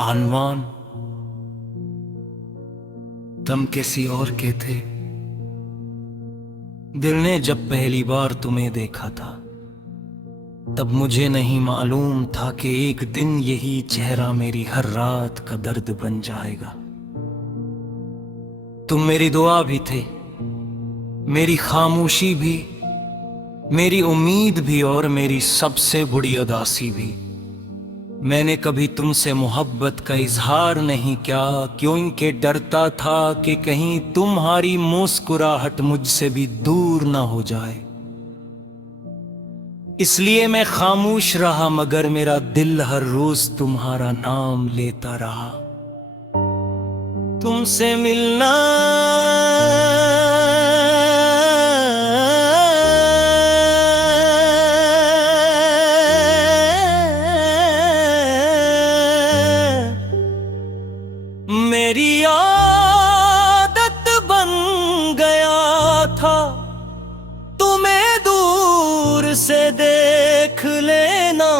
आनवान तुम किसी और के थे। दिल ने जब पहली बार तुम्हें देखा था, तब मुझे नहीं मालूम था कि एक दिन यही चेहरा मेरी हर रात का दर्द बन जाएगा। तुम मेरी दुआ भी थे, मेरी खामोशी भी, मेरी उम्मीद भी और मेरी सबसे बड़ी उदासी भी। मैंने कभी तुमसे मोहब्बत का इजहार नहीं किया, क्योंकि डरता था कि कहीं तुम्हारी मुस्कुराहट मुझसे भी दूर ना हो जाए। इसलिए मैं खामोश रहा, मगर मेरा दिल हर रोज तुम्हारा नाम लेता रहा। तुमसे मिलना मेरी आदत बन गया था। तुम्हें दूर से देख लेना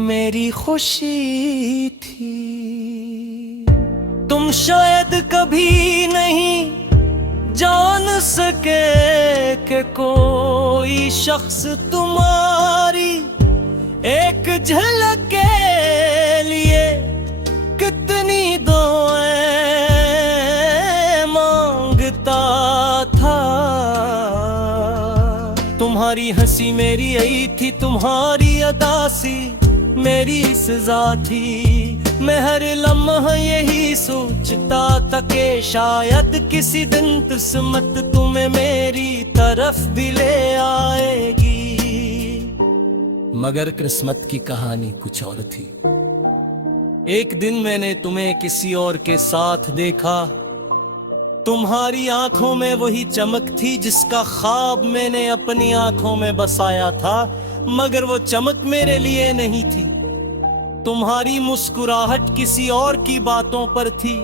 मेरी खुशी थी। तुम शायद कभी नहीं जान सके कि कोई शख्स तुम्हारी एक झलक के लिए कितनी दुआएं मांगता था। तुम्हारी हंसी मेरी आई थी, तुम्हारी अदासी मेरी सजा थी। मैं हर लम्हा यही सोचता था कि शायद किसी दिन किस्मत तुम्हें मेरी तरफ भी ले आएगी। मगर किस्मत की कहानी कुछ और थी। एक दिन मैंने तुम्हें किसी और के साथ देखा। तुम्हारी आंखों में वही चमक थी जिसका ख्वाब मैंने अपनी आंखों में बसाया था, मगर वो चमक मेरे लिए नहीं थी। तुम्हारी मुस्कुराहट किसी और की बातों पर थी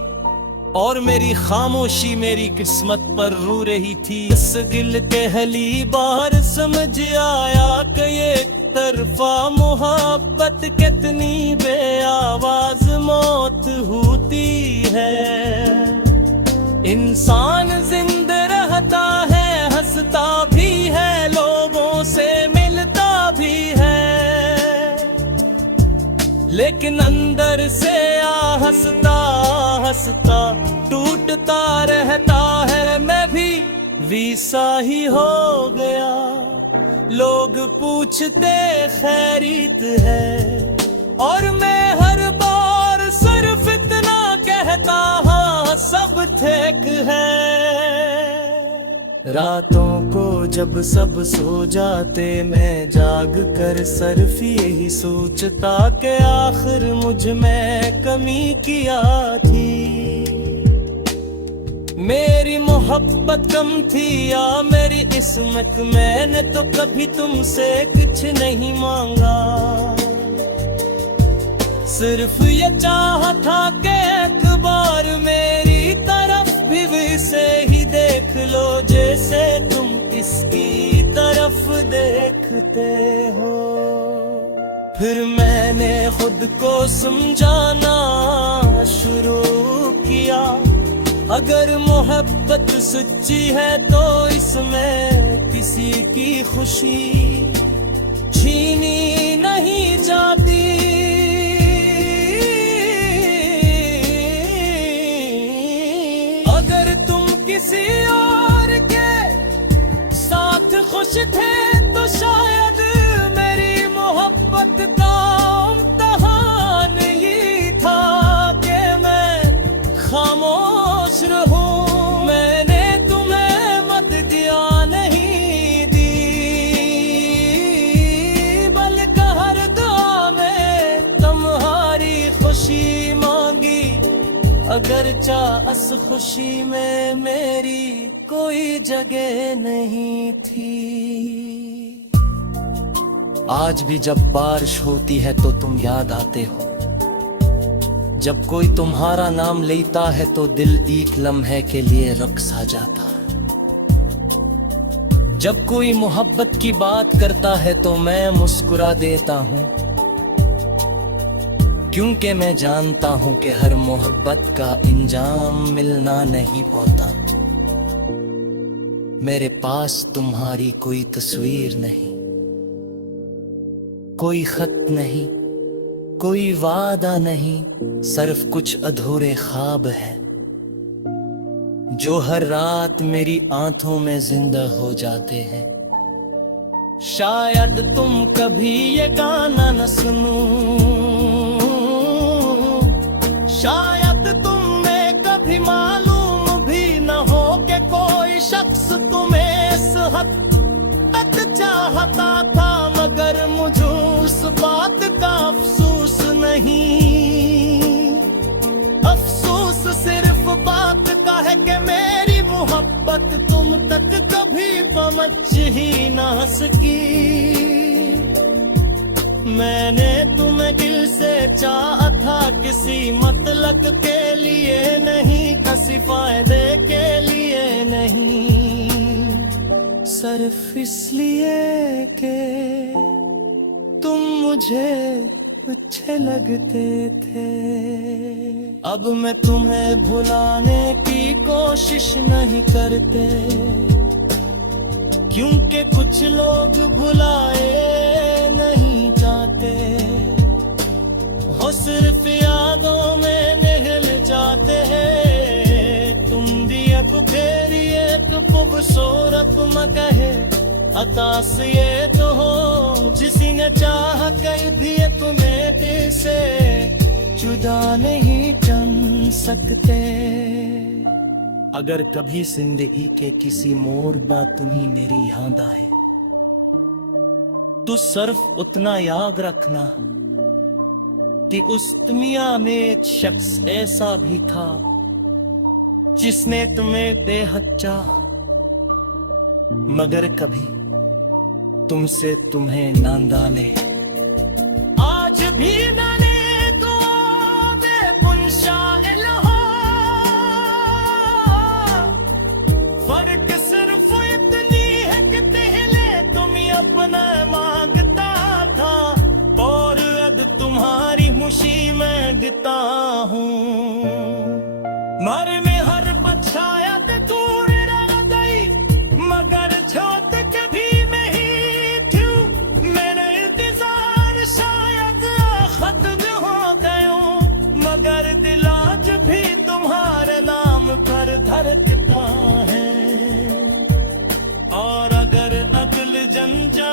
और मेरी खामोशी मेरी किस्मत पर रो रही थी। इस दिल के हली बाहर समझ आया कि ये तरफा मोहब्बत कितनी बेआवाज मौत होती है। इंसान जिंदा रहता है, हंसता भी है, लोगों से मिलता भी है, लेकिन अंदर से हंसता हंसता टूटता रहता है। मैं भी वैसा ही हो गया। लोग पूछते खैरियत है और मैं हर बार सिर्फ इतना कहता हाँ सब ठीक है। रातों को जब सब सो जाते मैं जाग कर सिर्फ यही सोचता कि आखिर मुझ में कमी क्या थी। मेरी मोहब्बत कम थी या मेरी किस्मत, मैंने तो कभी तुमसे कुछ नहीं मांगा। सिर्फ ये चाहा था कि एक बार मेरी तरफ भी वैसे ही देख लो जैसे तुम किसकी तरफ देखते हो। फिर मैंने खुद को समझाना शुरू किया, अगर मोहब्बत सच्ची है तो इसमें किसी की खुशी छीनी नहीं जाती। अगर तुम किसी और के साथ खुश थे तो शायद मेरी मोहब्बत का इम्तिहान ये था कि मैं खामोश रहूं। मैंने तुम्हें मत दिया नहीं दी, बल्कि हर दुआ में तुम्हारी खुशी मांगी। अगर इस खुशी में मेरी कोई जगह नहीं थी। आज भी जब बारिश होती है तो तुम याद आते हो। जब कोई तुम्हारा नाम लेता है तो दिल एक लम्हे के लिए रक्स आ जाता है। जब कोई मोहब्बत की बात करता है तो मैं मुस्कुरा देता हूँ। क्योंकि मैं जानता हूं कि हर मोहब्बत का इंजाम मिलना नहीं होता। मेरे पास तुम्हारी कोई तस्वीर नहीं, कोई खत नहीं, कोई वादा नहीं, सिर्फ कुछ अधूरे ख्वाब है जो हर रात मेरी आंखों में जिंदा हो जाते हैं। शायद तुम कभी ये गाना न सुनो, शायद तुम्हें कभी मालूम भी न हो कि कोई शख्स तुम्हें इस हद तक चाहता था, मगर मुझे उस बात का अफसोस नहीं। अफसोस सिर्फ बात का है कि मेरी मोहब्बत तुम तक कभी पहुंच ही ना सकी। मैंने तुम्हें दिल से चाहा था, किसी मतलब के लिए नहीं, किसी फायदे के लिए नहीं, सिर्फ इसलिए कि तुम मुझे अच्छे लगते थे। अब मैं तुम्हें भुलाने की कोशिश नहीं करते, क्योंकि कुछ लोग भुलाए नहीं जाते, वो सिर्फ यादों में निगल जाते हैं। तुम भी अब फेरी एक खूबसूरत मकहे अता से ये तो हो, जिसी ने चाह कर भी तुम्हें दिल से जुदा नहीं कर सकते। अगर कभी जिंदगी के किसी मोड़ पर तुम्हें मेरी याद आए तो सिर्फ उतना याद रखना कि उस दुनिया में एक शख्स ऐसा भी था जिसने तुम्हें बेहद चाहा, मगर कभी तुमसे तुम्हें ना डाले। आज भी डाले तो बेपुन शाइल हो, फर्क सिर्फ इतनी है कि पहले तुम अपना मांगता था और अब तुम्हारी खुशी मांगता हूँ। मर में हर पछाया ते दूर रह गई, मगर छोट कभी मैं ही थी। मेरा इंतजार शायद खत्म हो गयो, मगर दिल आज भी तुम्हारे नाम पर धड़कता है। और अगर अगल जंजा